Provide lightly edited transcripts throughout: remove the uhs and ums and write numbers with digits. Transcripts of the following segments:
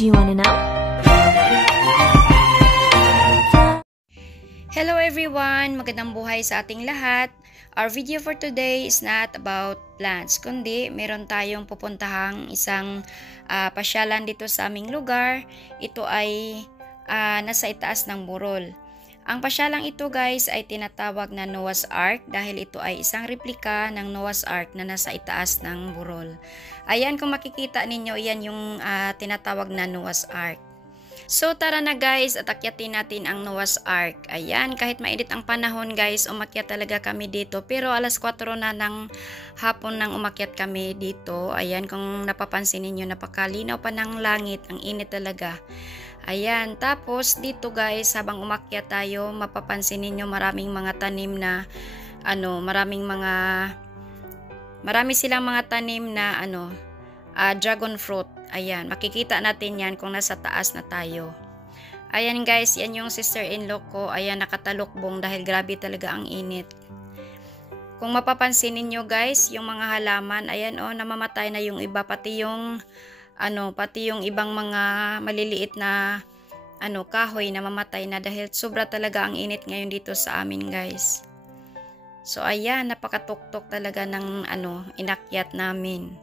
Do you want to know? Hello everyone! Magandang buhay sa ating lahat. Our video for today is not about plants, kundi meron tayong pupuntahang isang pasyalan dito sa aming lugar. Ito ay nasa itaas ng burol. Ang pasyalang ito guys ay tinatawag na Noah's Ark dahil ito ay isang replika ng Noah's Ark na nasa itaas ng burol. Ayan, kung makikita ninyo, yan yung tinatawag na Noah's Ark. So tara na guys, at akyatin natin ang Noah's Ark. Ayan, kahit mainit ang panahon guys, umakyat talaga kami dito. Pero alas 4 na ng hapon nang umakyat kami dito. Ayan, kung napapansin niyo, napakalinaw pa ng langit, ang init talaga. Ayan, tapos dito guys, habang umakyat tayo, mapapansin niyo maraming mga tanim na marami silang mga tanim na dragon fruit. Ayan, makikita natin yan kung nasa taas na tayo. Ayan guys, yan yung sister-in-law ko. Ayan, nakatalukbong dahil grabe talaga ang init. Kung mapapansin niyo guys, yung mga halaman, ayan namamatay na yung iba, pati yung ibang mga maliliit na kahoy na mamatay na dahil sobra talaga ang init ngayon dito sa amin guys. So ayan, napakatuktok talaga ng inakyat namin.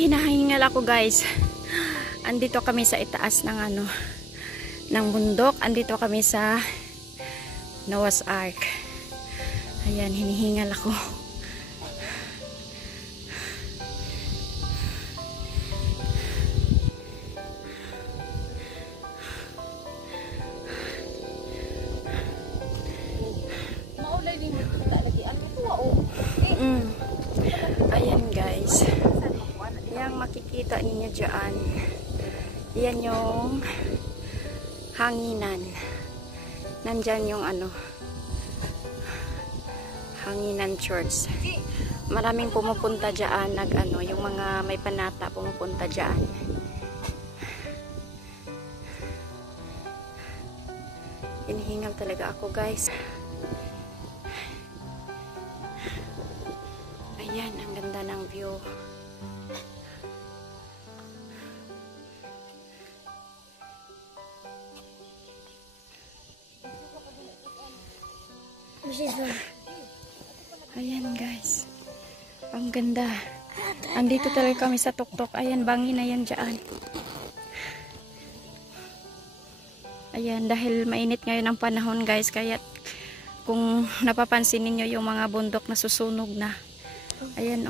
Hinahingal ako guys. Andito kami sa itaas ng ng bundok. Andito kami sa Noah's Ark. Ayan, hinihingal ako. Ayan guys. Yang makikita ninyo dyan, yan yung hanginan. Nandyan yung hanginan church. Maraming pumupunta dyan, yung mga may panata pumupunta dyan. Hinihingal talaga ako guys. Ayan, ang ganda ng view. Ayan guys, ang ganda. Andito talaga kami sa tuktok. Ayan, bangin na yan dyan. Ayan, dahil mainit ngayon ang panahon guys, kaya kung napapansin niyo yung mga bundok na susunog na. Ayan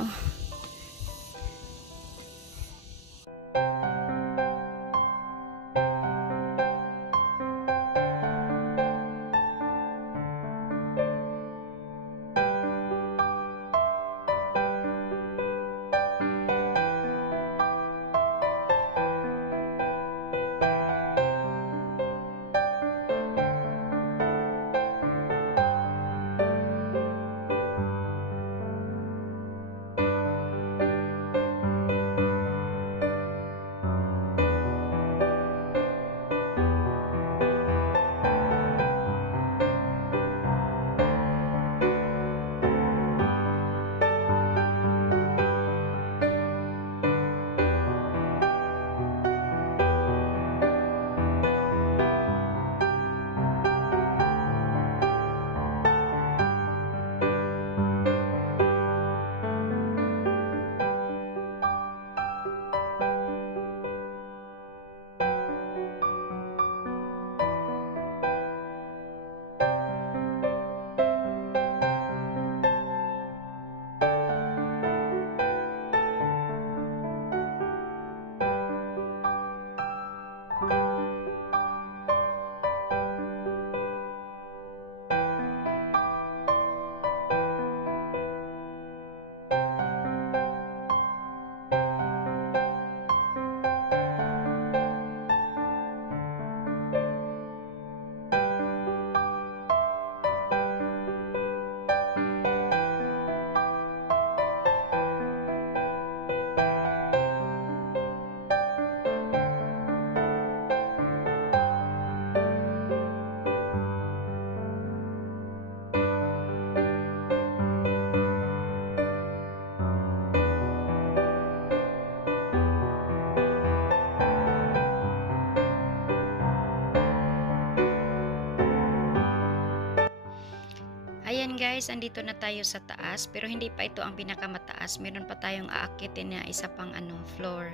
guys, andito na tayo sa taas pero hindi pa ito ang pinakamataas. Meron pa tayong aakitin na isa pang floor.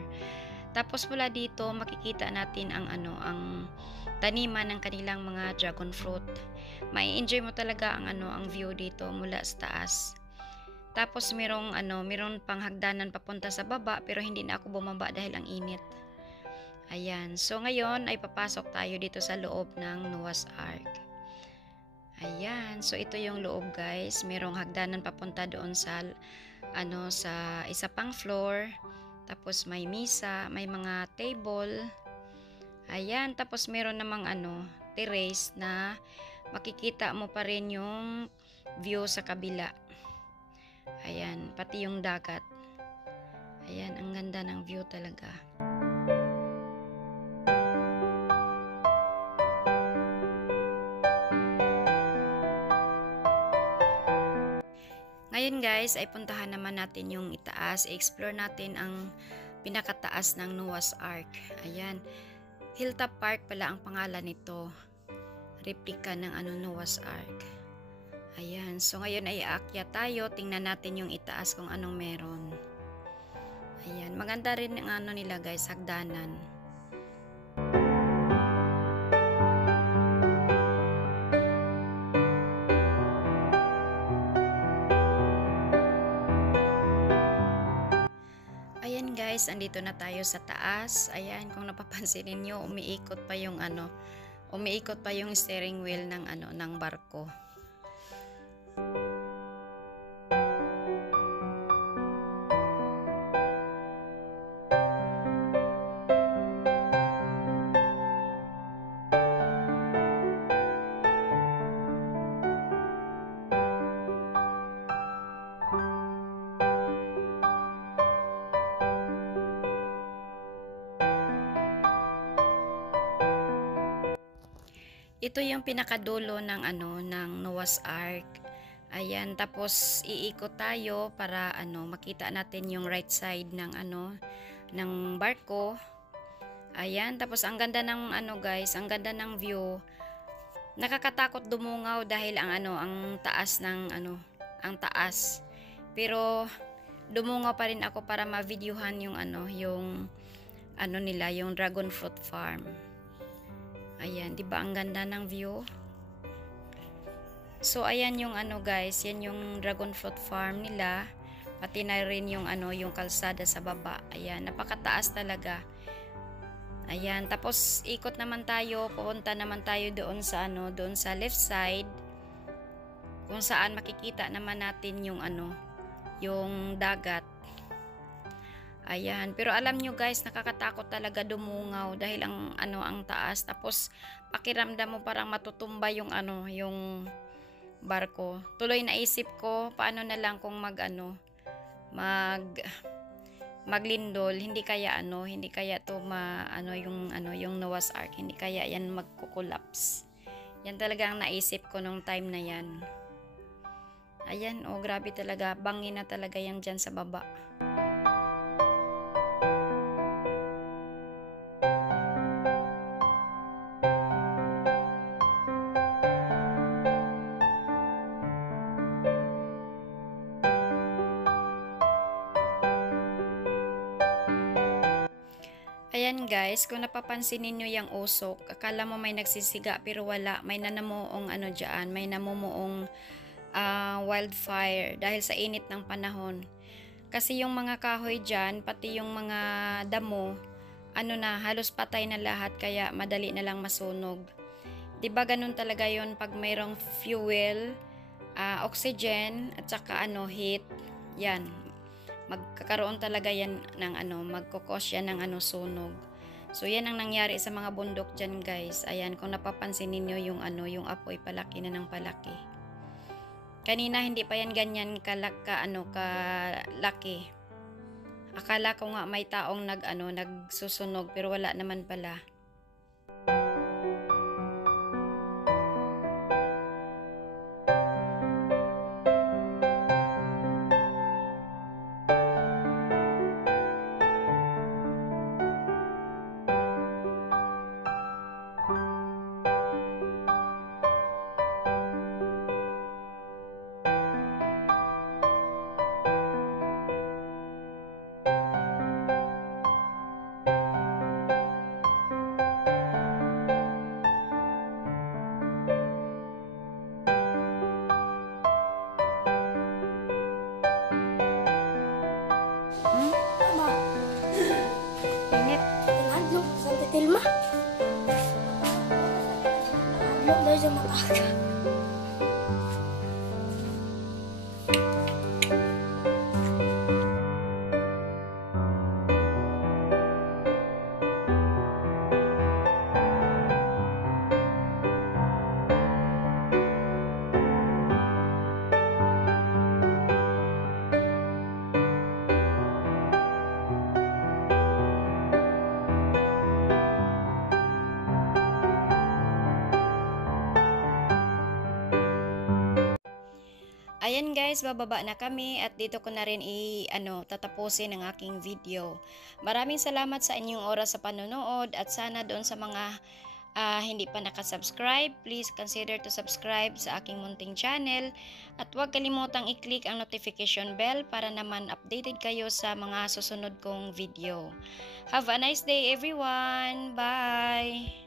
Tapos mula dito makikita natin ang taniman ng kanilang mga dragon fruit. Mai-enjoy mo talaga ang view dito mula sa taas. Tapos meron pang hagdanan papunta sa baba pero hindi na ako bumaba dahil ang init. Ayan. So ngayon ay papasok tayo dito sa loob ng Noah's Ark. Ayan. So ito yung loob, guys. Merong hagdanan papunta doon sa sa isa pang floor. Tapos may misa, may mga table. Ayan, tapos meron namang terrace na makikita mo pa rin yung view sa kabila. Ayan, pati yung dagat. Ayan, ang ganda ng view talaga. Ngayon guys, ay puntahan naman natin yung itaas. I-explore natin ang pinakataas ng Noah's Ark. Ayan. Hilltop Park pala ang pangalan nito. Replika ng Noah's Ark. Ayan. So ngayon ay aakyat tayo. Tingnan natin yung itaas kung anong meron. Ayan. Maganda rin ang nila guys, hagdanan. Ayan guys, andito na tayo sa taas. Ayan, kung napapansin niyo, umiikot pa yung steering wheel ng ng barko. Ito yung pinakadulo ng ng Noah's Ark. Ayan, tapos iikot tayo para makita natin yung right side ng ng barko. Ayan, tapos ang ganda ng guys, ang ganda ng view. Nakakatakot dumungaw dahil ang taas ng ang taas. Pero dumungaw pa rin ako para ma-videohan yung yung nila, yung dragon fruit farm. Ayan, 'di ba ang ganda ng view? So ayan yung guys, yan yung dragon fruit farm nila. Pati na rin yung yung kalsada sa baba. Ayan, napakataas talaga. Ayan, tapos ikot naman tayo, pupunta naman tayo doon sa doon sa left side. Kung saan makikita naman natin yung yung dagat. Ayan, pero alam nyo guys, nakakatakot talaga dumungaw dahil ang taas. Tapos pakiramdam mo parang matutumba yung yung barko. Tuloy naisip ko paano na lang kung maglindol, hindi kaya to yung Noah's Ark, hindi kaya yan magko-collapse. Yan talaga ang naisip ko nung time na yan. Ayan, oh grabe talaga, bangin na talaga yan dyan sa baba. Ayan guys, kung napapansin ninyo yung usok, akala mo may nagsisiga pero wala, may nanamuong dyan, may namumuong wildfire dahil sa init ng panahon. Kasi yung mga kahoy dyan, pati yung mga damo, halos patay na lahat kaya madali na lang masunog. Diba ganun talaga yon pag mayroong fuel, oxygen, at saka heat, yan. Magkakaroon talaga yan ng magkukos yan ng sunog. So yan ang nangyari sa mga bundok dyan guys. Ayan, kung napapansin ninyo yung yung apoy palaki na ng palaki. Kanina hindi pa yan ganyan kalaki. Akala ko nga may taong nagsusunog pero wala naman pala. Tulog dahil sa mataga. Ayan guys, bababa na kami at dito ko na rin tatapusin ang aking video. Maraming salamat sa inyong oras sa panonood at sana doon sa mga hindi pa nakasubscribe, please consider to subscribe sa aking munting channel at huwag kalimutang i-click ang notification bell para naman updated kayo sa mga susunod kong video. Have a nice day everyone! Bye!